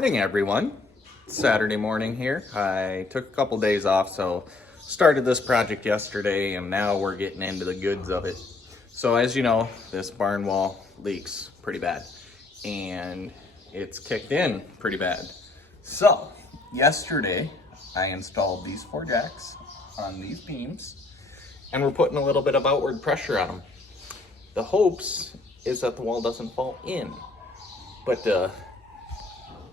morning, everyone. It's Saturday morning here. I took a couple days off, so started this project yesterday, and now we're getting into the goods of it. So as you know, this barn wall leaks pretty bad, and it's kicked in pretty bad. So yesterday, I installed these 4 jacks on these beams, and we're putting a little bit of outward pressure on them. The hopes is that the wall doesn't fall in, but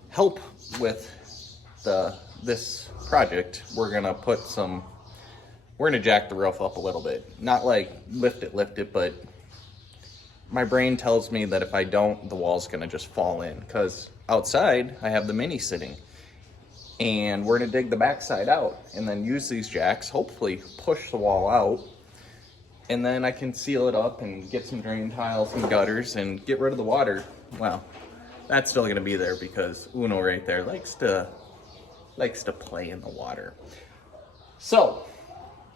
help with this project, we're gonna jack the roof up a little bit. Not like lift it, but my brain tells me that if I don't, the wall's gonna just fall in, because outside I have the Mini sitting, and we're gonna dig the backside out and then use these jacks, hopefully push the wall out, and then I can seal it up and get some drain tiles and gutters and get rid of the water. Well, that's still gonna be there because Uno right there likes to play in the water. So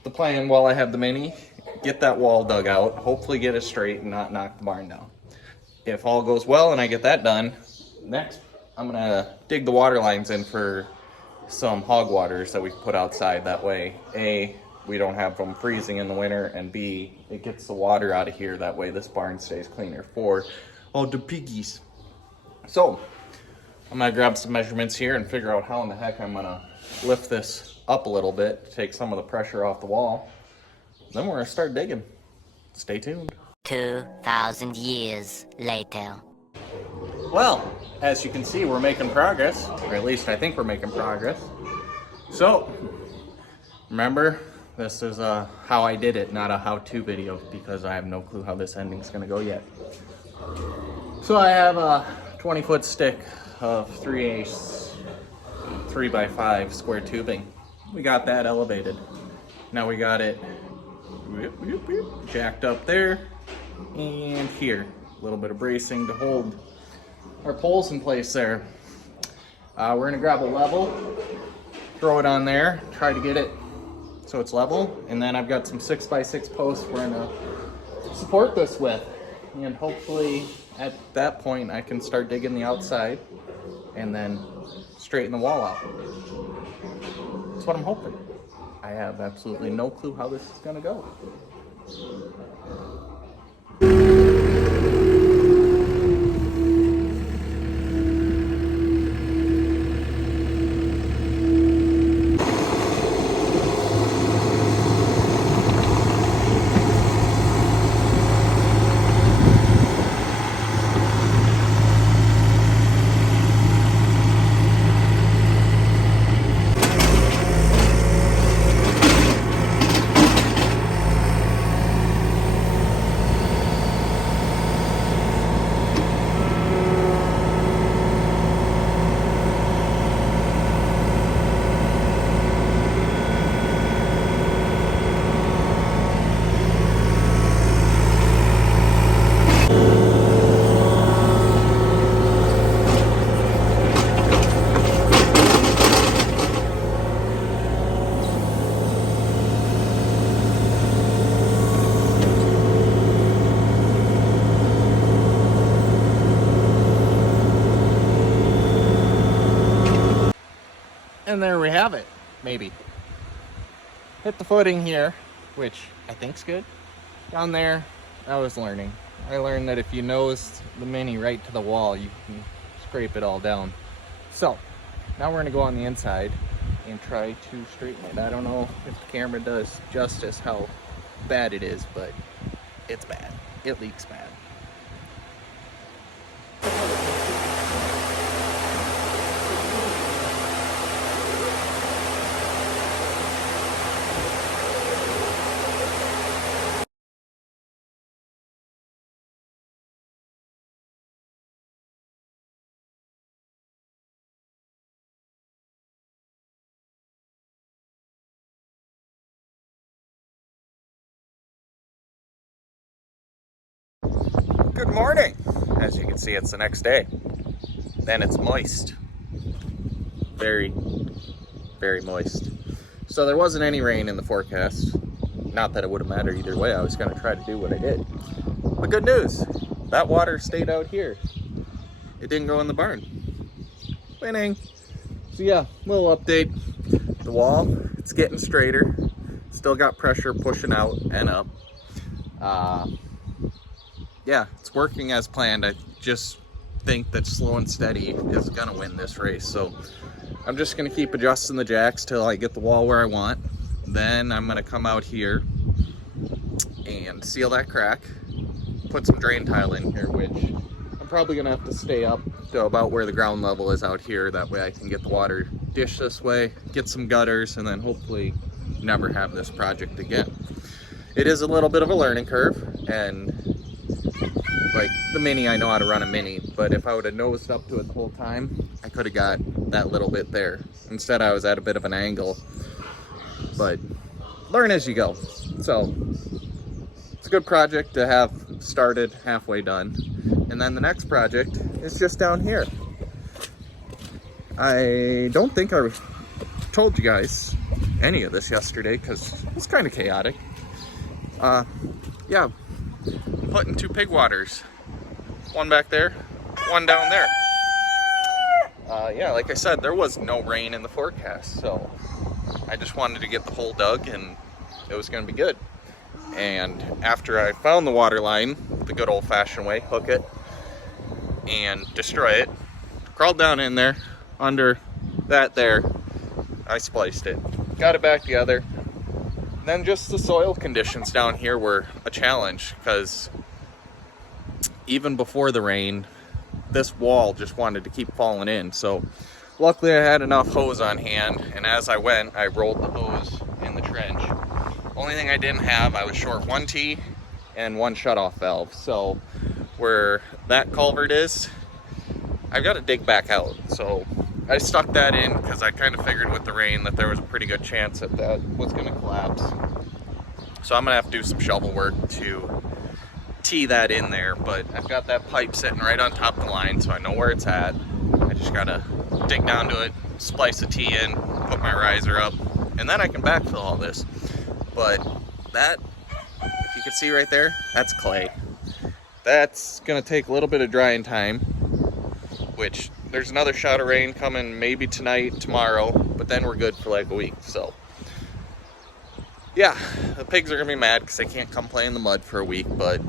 the plan, while I have the Mini, get that wall dug out, hopefully get it straight and not knock the barn down. If all goes well and I get that done, next I'm gonna dig the water lines in for some hog waters that we can put outside. That way, A, we don't have them freezing in the winter, and B, it gets the water out of here. That way this barn stays cleaner for all the piggies. So I'm gonna grab some measurements here and figure out how in the heck I'm gonna lift this up a little bit to take some of the pressure off the wall. Then we're gonna start digging. Stay tuned. 2,000 years later. Well, as you can see, we're making progress, or at least I think we're making progress. So remember, this is how I did it, not a how-to video, because I have no clue how this ending's gonna go yet. So I have a 20-foot stick of 3/8 3x5 square tubing. We got that elevated. Now we got it jacked up there and here. A little bit of bracing to hold our poles in place there. We're gonna grab a level, throw it on there, try to get it so it's level, and then I've got some 6x6 posts we're gonna support this with, and hopefully at that point I can start digging the outside and then straighten the wall out. That's what I'm hoping. I have absolutely no clue how this is gonna go. And there we have it, maybe. Hit the footing here, which I think's good. Down there, I was learning. I learned that if you nose the Mini right to the wall, you can scrape it all down. So, now we're gonna go on the inside and try to straighten it. I don't know if the camera does justice how bad it is, but it's bad. It leaks bad. Good morning. As you can see, it's the next day. Then it's moist. Very, very moist. So there wasn't any rain in the forecast. Not that it would have mattered either way. I was going to try to do what I did. But good news, that water stayed out here. It didn't go in the barn. Winning. So yeah, little update. The wall, it's getting straighter. Still got pressure pushing out and up. Yeah, it's working as planned. I just think that slow and steady is gonna win this race. So I'm just gonna keep adjusting the jacks till I get the wall where I want. Then I'm gonna come out here and seal that crack, put some drain tile in here, which I'm probably gonna have to stay up to about where the ground level is out here. That way I can get the water dish this way, get some gutters, and then hopefully never have this project again. It is a little bit of a learning curve, and like the Mini, I know how to run a Mini, but if I would have nosed up to it the whole time, I could have got that little bit there. Instead, I was at a bit of an angle, but learn as you go. So it's a good project to have started, halfway done. And then the next project is just down here. I don't think I told you guys any of this yesterday because it was kind of chaotic. Yeah, putting 2 pig waters, one back there, one down there. Yeah, like I said, there was no rain in the forecast, so I just wanted to get the hole dug and it was going to be good. And after I found the water line the good old-fashioned way, hook it and destroy it, crawled down in there under that there, I spliced it, got it back together. Then just the soil conditions down here were a challenge because even before the rain, this wall just wanted to keep falling in. So luckily I had enough hose on hand, and as I went, I rolled the hose in the trench. Only thing I didn't have, I was short 1 T and 1 shutoff valve. So where that culvert is, I've got to dig back out. So I stuck that in because I kind of figured with the rain that there was a pretty good chance that that was going to collapse. So I'm going to have to do some shovel work to tee that in there, but I've got that pipe sitting right on top of the line, so I know where it's at. I just got to dig down to it, splice a T in, put my riser up, and then I can backfill all this. But that, if you can see right there, that's clay. That's going to take a little bit of drying time, which there's another shot of rain coming maybe tonight, tomorrow, but then we're good for like a week. So yeah, the pigs are gonna be mad because they can't come play in the mud for a week, but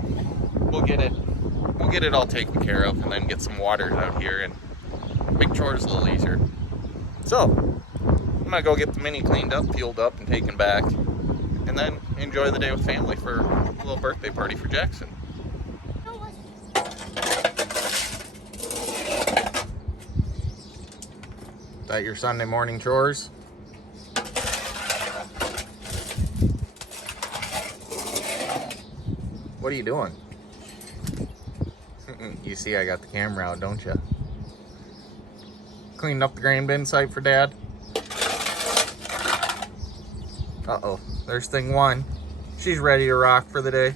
we'll get it all taken care of and then get some water out here and make chores a little easier. So I'm gonna go get the Mini cleaned up, fueled up, and taken back, and then enjoy the day with family for a little birthday party for Jackson. Is that your Sunday morning chores? What are you doing? You see I got the camera out, don't you? Cleaned up the grain bin site for Dad. Uh-oh, there's thing 1. She's ready to rock for the day.